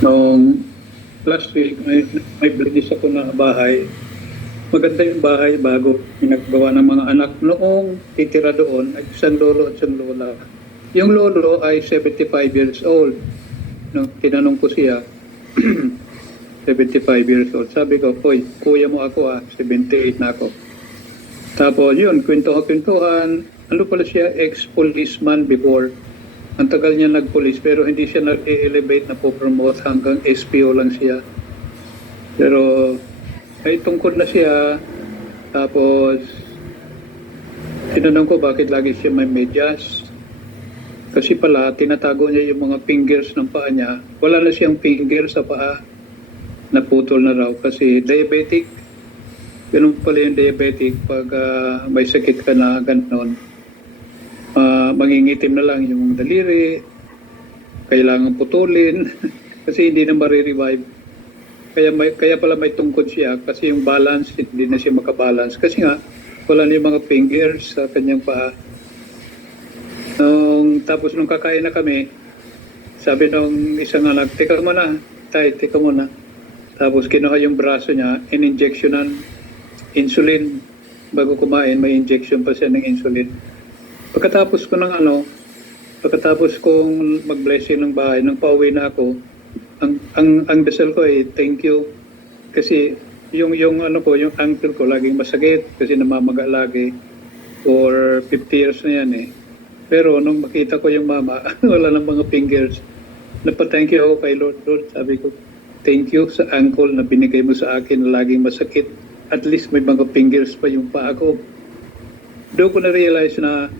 Noong last week, may blinis ako na bahay. Maganda yung bahay bago pinaggawa ng mga anak. Noong titira doon, ay isang lolo at isang lola. Yung lolo ay 75 years old. Nung tinanong ko siya, 75 years old. Sabi ko, "Hoy, kuya mo ako 78 na ako." Tapos yun, kwentuhan. Ano pala siya, ex-policeman before. Ang tagal niya nag-police pero hindi siya nag-elevate na po-promote hanggang SPO lang siya. Pero ay tungkol na siya. Tapos tinanong ko bakit lagi siya may medyas. Kasi pala tinatago niya yung mga fingers ng paa niya. Wala na siyang fingers sa paa. Naputol na raw kasi diabetic. Ganun pala yung diabetic pag may sakit ka na gano'n. Mangingitim na lang yung daliri. Kailangan putulin kasi hindi na marirevive. Kaya pala may tungkod siya kasi yung balance, hindi na siya makabalance. Kasi nga, wala na yung mga fingers sa kanyang paa. Tapos nung kakain na kami, sabi nung isang anak, teka muna. Tapos kinuha yung braso niya, in-injectionan insulin. Bago kumain, may injection pa siya ng insulin. Pagkatapos kong mag-blessing ng bahay, nang pauwi na ako, ang dasal ko ay thank you kasi yung ankle ko laging masakit kasi namamaga lagi for 50 years na yan eh. Pero nung makita ko yung mama, wala ng mga fingers. Napa-thank you ako kay Lord. Lord, sabi ko, thank you sa ankle na binigay mo sa akin na laging masakit. At least may mga fingers pa yung paa ko. Doon ko na-realize na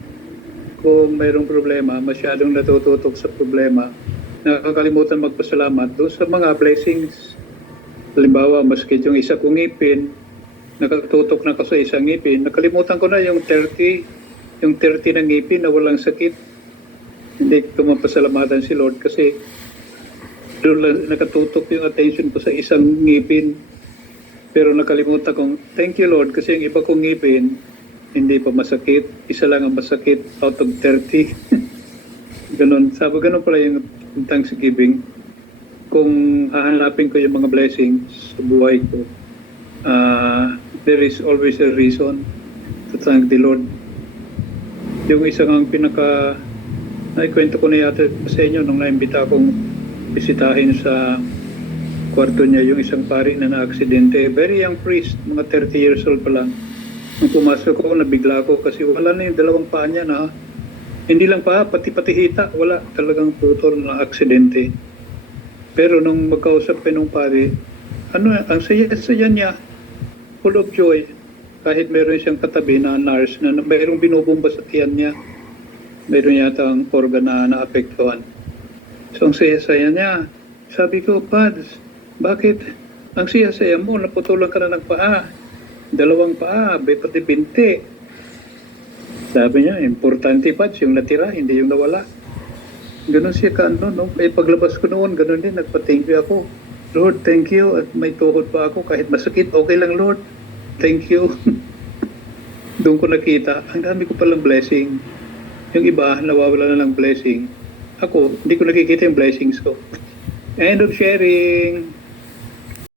kung mayroong problema, masyadong natututok sa problema, nakakalimutan magpasalamat doon sa mga blessings. Halimbawa, maski yung isa kong ngipin, nakatutok na ko sa isang ngipin, nakalimutan ko na yung 30 na ngipin na walang sakit. Hindi ko mapasalamatan si Lord kasi doon lang nakatutok yung attention ko sa isang ngipin. Pero nakalimutan kong, thank you Lord, kasi yung iba kong ngipin, hindi pa masakit. Isa lang ang masakit out of 30. Ganun. Sabi, ganun pala yung Thanksgiving. Kung hahanapin ko yung mga blessings sa buhay ko, there is always a reason to thank the Lord. Yung isang ang naikwento ko na yata sa inyo nung naimbita akong bisitahin sa kwarto niya yung isang pari na na-aksidente. Very young priest, mga 30 years old pa lang. Nung pumasok ko, nabigla ko kasi wala na yung dalawang paa niya na hindi lang paa, pati hita, wala talagang putol na aksidente. Pero nung magkausap ko nung pari, ang saya niya, full of joy. Kahit meron siyang katabi na nurse na mayroong binubumba sa tiyan niya, meron yata ang organ na naapektuhan. So ang saya-saya niya. Sabi ko, Pads, bakit ang saya-saya mo, naputulan ka na ng paa? Dalawang paa, pati binti. Sabi niya, importante Pads, yung natira, hindi yung nawala. Ganun siya no? Paglabas ko noon, ganun din, nagpa-thank you ako. Lord, thank you, at may tuhod pa ako, kahit masakit, okay lang Lord. Thank you. Doon ko nakita, ang dami ko palang blessing. Yung iba, nawawala na ng blessing. Ako, hindi ko nakikita yung blessings ko. End of sharing.